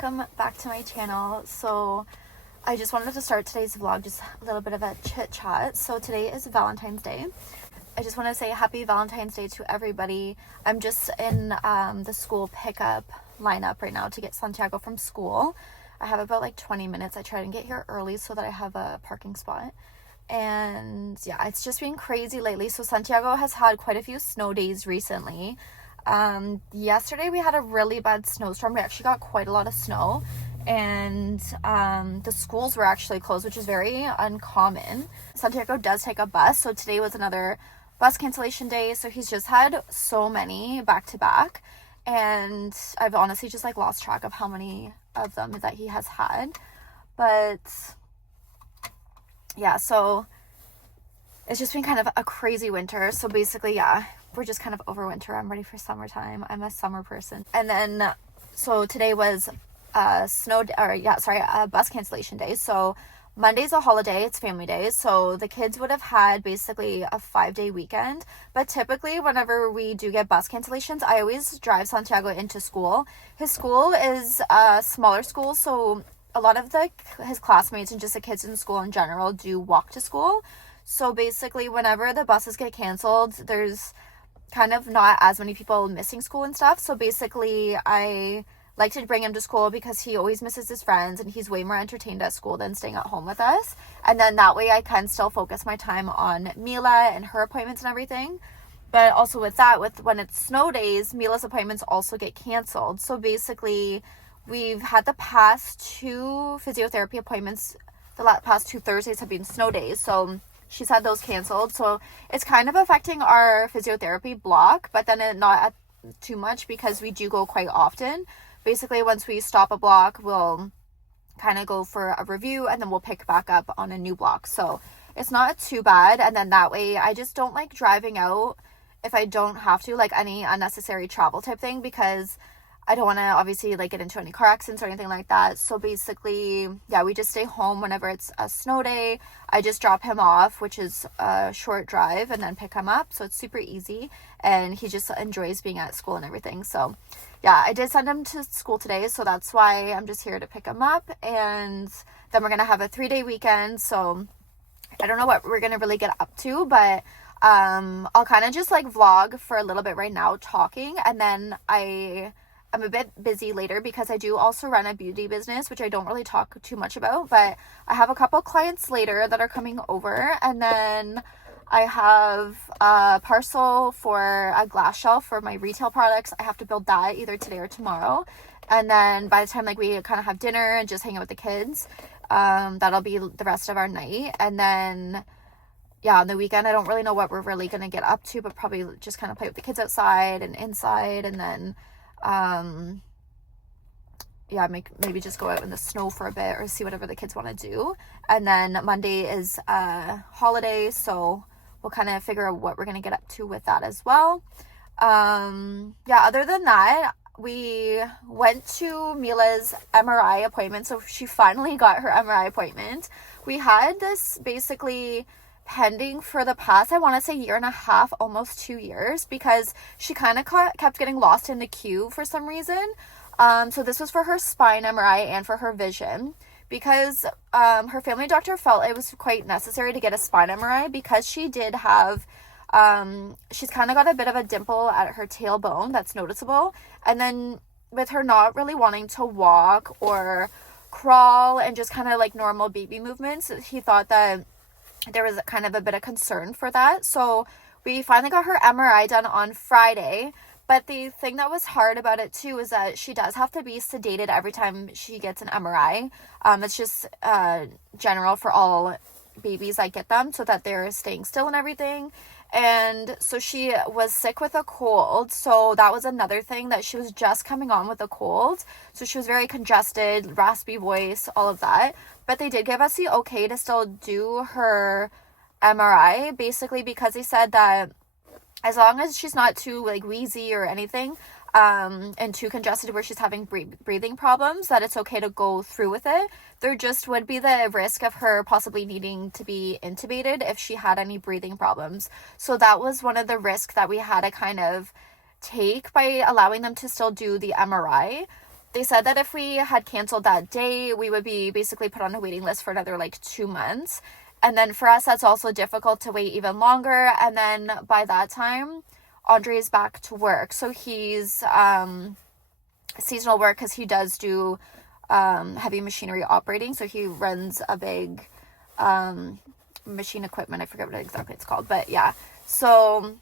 welcome back to my channel. So I just wanted to start today's vlog, just a little bit of a chit chat. So today is Valentine's Day. I just want to say happy Valentine's Day to everybody. I'm just in the school pickup lineup right now to get Santiago from school. I have about like 20 minutes. I try to get here early so that I have a parking spot. And yeah, it's just been crazy lately. So Santiago has had quite a few snow days recently. Yesterday we had a really bad snowstorm. We actually got quite a lot of snow, and the schools were actually closed, which is very uncommon. Santiago does take a bus, so today was another bus cancellation day. So he's just had so many back to back, and I've honestly just like lost track of how many of them that he has had. But yeah, so it's just been kind of a crazy winter. So basically, yeah, we're just kind of over winter. I'm ready for summertime. I'm a summer person. And then, so today was a bus cancellation day. So Monday's a holiday. It's family day. So the kids would have had basically a 5-day weekend. But typically, whenever we do get bus cancellations, I always drive Santiago into school. His school is a smaller school, so a lot of his classmates and just the kids in school in general do walk to school. So basically, whenever the buses get canceled, there's kind of not as many people missing school and stuff. So basically, I like to bring him to school because he always misses his friends and he's way more entertained at school than staying at home with us. And then that way I can still focus my time on Mila and her appointments and everything. But also with when it's snow days, Mila's appointments also get canceled. So basically, we've had the past 2 physiotherapy appointments. The past 2 Thursdays have been snow days. So she's had those canceled. So it's kind of affecting our physiotherapy block, but then not too much because we do go quite often. Basically, once we stop a block, we'll kind of go for a review and then we'll pick back up on a new block. So it's not too bad. And then that way, I just don't like driving out if I don't have to, like any unnecessary travel type thing, because I don't want to obviously like get into any car accidents or anything like that. So basically, yeah, we just stay home whenever it's a snow day. I just drop him off, which is a short drive, and then pick him up. So it's super easy, and he just enjoys being at school and everything. So yeah, I did send him to school today, so that's why I'm just here to pick him up. And then we're going to have a 3-day weekend. So I don't know what we're going to really get up to, but I'll kind of just like vlog for a little bit right now talking, and then I'm a bit busy later because I do also run a beauty business, which I don't really talk too much about, but I have a couple clients later that are coming over, and then I have a parcel for a glass shelf for my retail products. I have to build that either today or tomorrow, and then by the time like we kind of have dinner and just hang out with the kids, that'll be the rest of our night. And then yeah, on the weekend I don't really know what we're really gonna get up to, but probably just kind of play with the kids outside and inside, and then yeah, maybe just go out in the snow for a bit or see whatever the kids want to do. And then Monday is a holiday, so we'll kind of figure out what we're going to get up to with that as well. Yeah, other than that, we went to Mila's MRI appointment. So she finally got her MRI appointment. We had this basically pending for the past, I want to say 1.5 years, almost 2 years, because she kind of kept getting lost in the queue for some reason. So this was for her spine MRI and for her vision, because her family doctor felt it was quite necessary to get a spine MRI because she did have she's kind of got a bit of a dimple at her tailbone that's noticeable, and then with her not really wanting to walk or crawl and just kind of like normal baby movements, he thought that there was kind of a bit of concern for that. So we finally got her MRI done on Friday. But the thing that was hard about it too is that she does have to be sedated every time she gets an MRI. It's just general for all babies that get them, so that they're staying still and everything. And so she was sick with a cold, so that was another thing, that she was just coming on with a cold. So she was very congested, raspy voice, all of that. But they did give us the okay to still do her MRI, basically because they said that as long as she's not too like wheezy or anything, and too congested where she's having breathing problems, that it's okay to go through with it. There just would be the risk of her possibly needing to be intubated if she had any breathing problems. So that was one of the risks that we had to kind of take by allowing them to still do the MRI. they said that if we had canceled that day, we would be basically put on a waiting list for another like 2 months. And then for us, that's also difficult to wait even longer. And then by that time, Andre is back to work. So he's seasonal work because he does do heavy machinery operating. So he runs a big machine equipment. I forget what exactly it's called. But yeah, so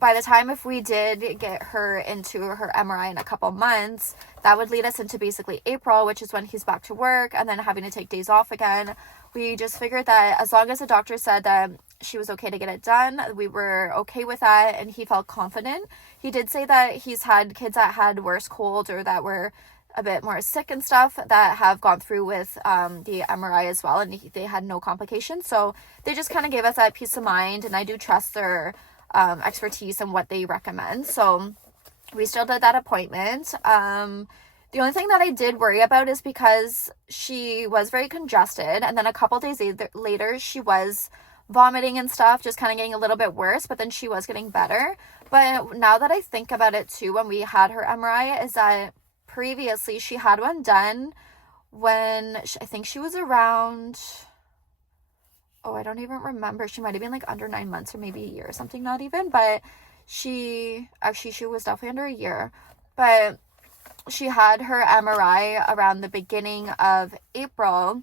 by the time if we did get her into her MRI in a couple months, that would lead us into basically April, which is when he's back to work and then having to take days off again. We just figured that as long as the doctor said that she was okay to get it done, we were okay with that, and he felt confident. He did say that he's had kids that had worse colds or that were a bit more sick and stuff that have gone through with the MRI as well, and they had no complications. So they just kind of gave us that peace of mind, and I do trust their expertise and what they recommend. So we still did that appointment. The only thing that I did worry about is because she was very congested, and then a couple days later she was vomiting and stuff, just kind of getting a little bit worse, but then she was getting better. But now that I think about it too, when we had her MRI, is that previously she had one done when I think she was around, I don't even remember. She might have been like under 9 months or maybe a year or something, not even. But she was definitely under a year. But she had her MRI around the beginning of April.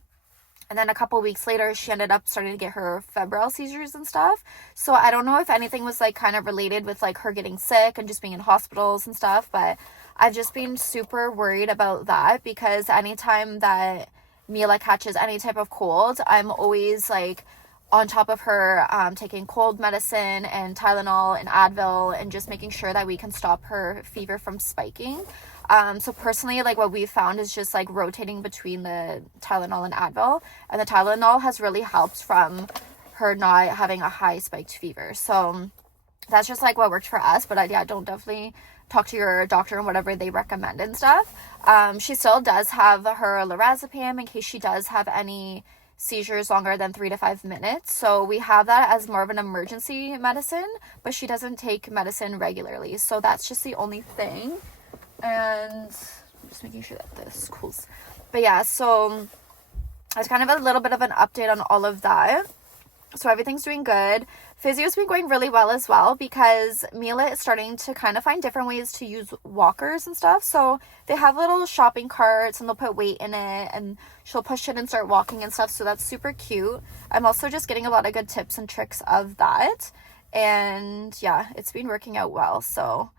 And then a couple weeks later, she ended up starting to get her febrile seizures and stuff. So I don't know if anything was like kind of related with like her getting sick and just being in hospitals and stuff. But I've just been super worried about that because anytime that Mila catches any type of cold, I'm always like on top of her taking cold medicine and Tylenol and Advil and just making sure that we can stop her fever from spiking. So personally, like what we found is just like rotating between the Tylenol and Advil, and the Tylenol has really helped from her not having a high spiked fever. So that's just like what worked for us. But yeah, don't definitely talk to your doctor and whatever they recommend and stuff. She still does have her lorazepam in case she does have any seizures longer than 3 to 5 minutes. So we have that as more of an emergency medicine, but she doesn't take medicine regularly. So that's just the only thing. And I'm just making sure that this cools. But yeah, so it's kind of a little bit of an update on all of that. So everything's doing good. Physio's been going really well as well because Mila is starting to kind of find different ways to use walkers and stuff. So they have little shopping carts and they'll put weight in it and she'll push it and start walking and stuff. So that's super cute. I'm also just getting a lot of good tips and tricks of that. And yeah, it's been working out well. So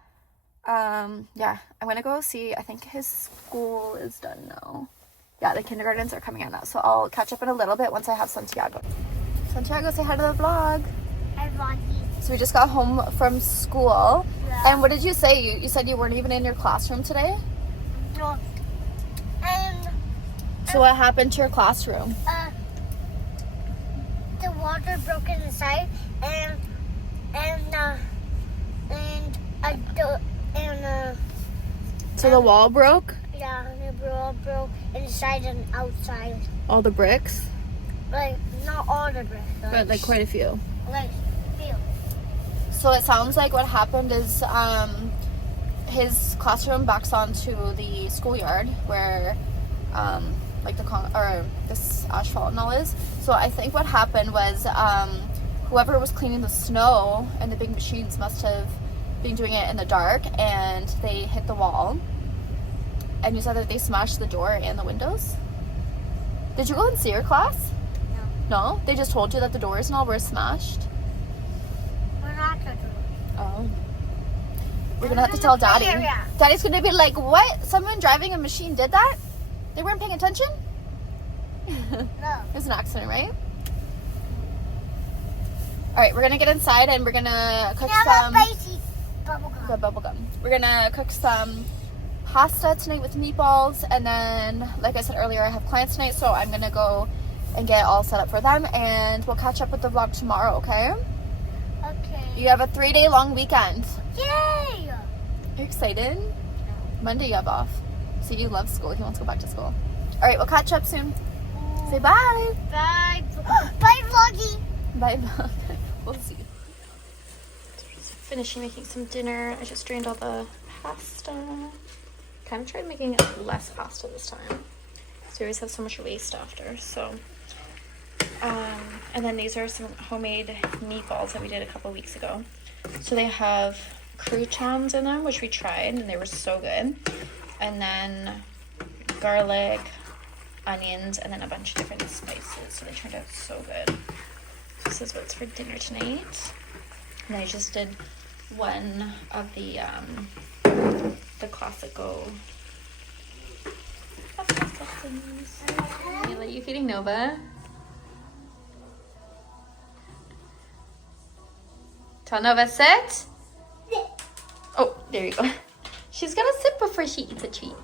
yeah, I'm gonna go see. I think his school is done now. Yeah, the kindergartens are coming out now. So I'll catch up in a little bit once I have Santiago. Santiago, say hi to the vlog. Hi, vloggy. So we just got home from school. Yeah. And what did you say? You said you weren't even in your classroom today? No. So what happened to your classroom? The water broke inside So the wall broke? Yeah, the wall broke inside and outside. All the bricks? Like, not all the bricks. But like quite a few. Like, few. So it sounds like what happened is his classroom backs onto the schoolyard where like this asphalt and all is. So I think what happened was whoever was cleaning the snow and the big machines must have been doing it in the dark and they hit the wall. And you said that they smashed the door and the windows? Did you go and see your class? No. No? They just told you that the doors and all were smashed? We're not going to. Oh. We're gonna have to tell Daddy. Daddy's gonna be like, what? Someone driving a machine did that? They weren't paying attention? No. It was an accident, right? Alright, we're gonna get inside and we're gonna cook some... Bubblegum. Good bubblegum. We're gonna cook some pasta tonight with meatballs, and then, like I said earlier, I have clients tonight, so I'm gonna go and get all set up for them, and we'll catch up with the vlog tomorrow, okay? Okay. You have a 3-day long weekend. Yay! Are you excited? No. Monday you have off. So you love school. He wants to go back to school. Alright, we'll catch up soon. Say bye. Bye. Bye, vloggy. Bye. We'll see. Finishing making some dinner. I just drained all the pasta. Kind of tried making less pasta this time. So we always have so much waste after. So, and then these are some homemade meatballs that we did a couple weeks ago. So they have croutons in them, which we tried, and they were so good. And then garlic, onions, and then a bunch of different spices. So they turned out so good. So this is what's for dinner tonight. And I just did one of the classical. Mila, you feeding Nova? Tell Nova sit. Oh, there you go. She's gonna sit before she eats a treat.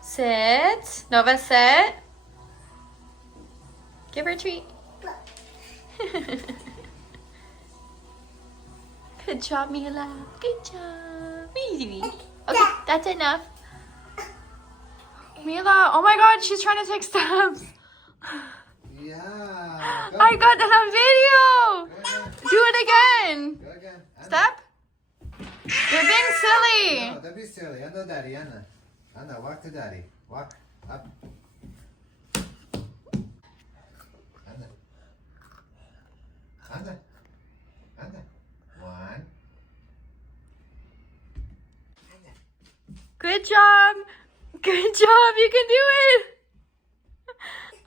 Sit. Nova, sit. Give her a treat. Good job, Mila. Good job. Easy. Okay, that's enough. Mila, oh my god, she's trying to take steps. Yeah. I got that on video. Do it again. Go again. Step. You're being silly. No, don't be silly. Anna, daddy, Anna. Anna, walk to daddy. Walk up. Anna. Anna. Anna. One. Anna. Good job. Good job. You can do it.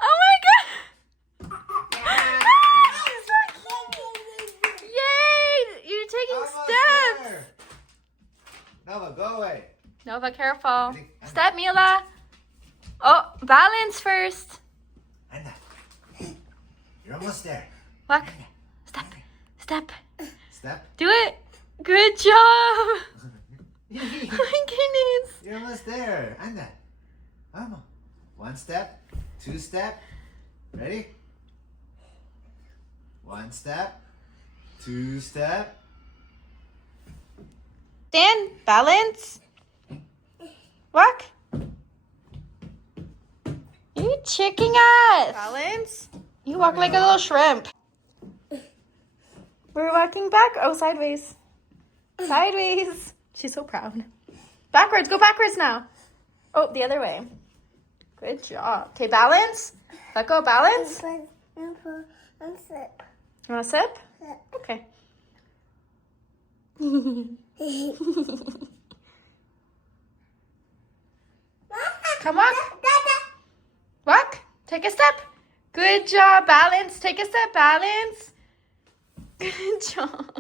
Oh my god. She's so cute. Yay. You're taking Almost steps. there. Nova, go away. Nova, careful. Ready? Step, Mila. Oh, balance first. Anna. You're almost there. Walk. Step. Step. Step. Do it. Good job. Oh my goodness. You're almost there. Anna. Vamos. One step. Two step. Ready? One step. Two step. Stand. Balance. Walk. You checking us. Balance. You walk like a little shrimp. We're walking back. Oh, sideways. Sideways. She's so proud. Backwards. Go backwards now. Oh, the other way. Good job. Okay, balance. Let go. Balance. You want to sip? Okay. Come on. Walk. Take a step. Good job. Balance. Take a step. Balance. Good job.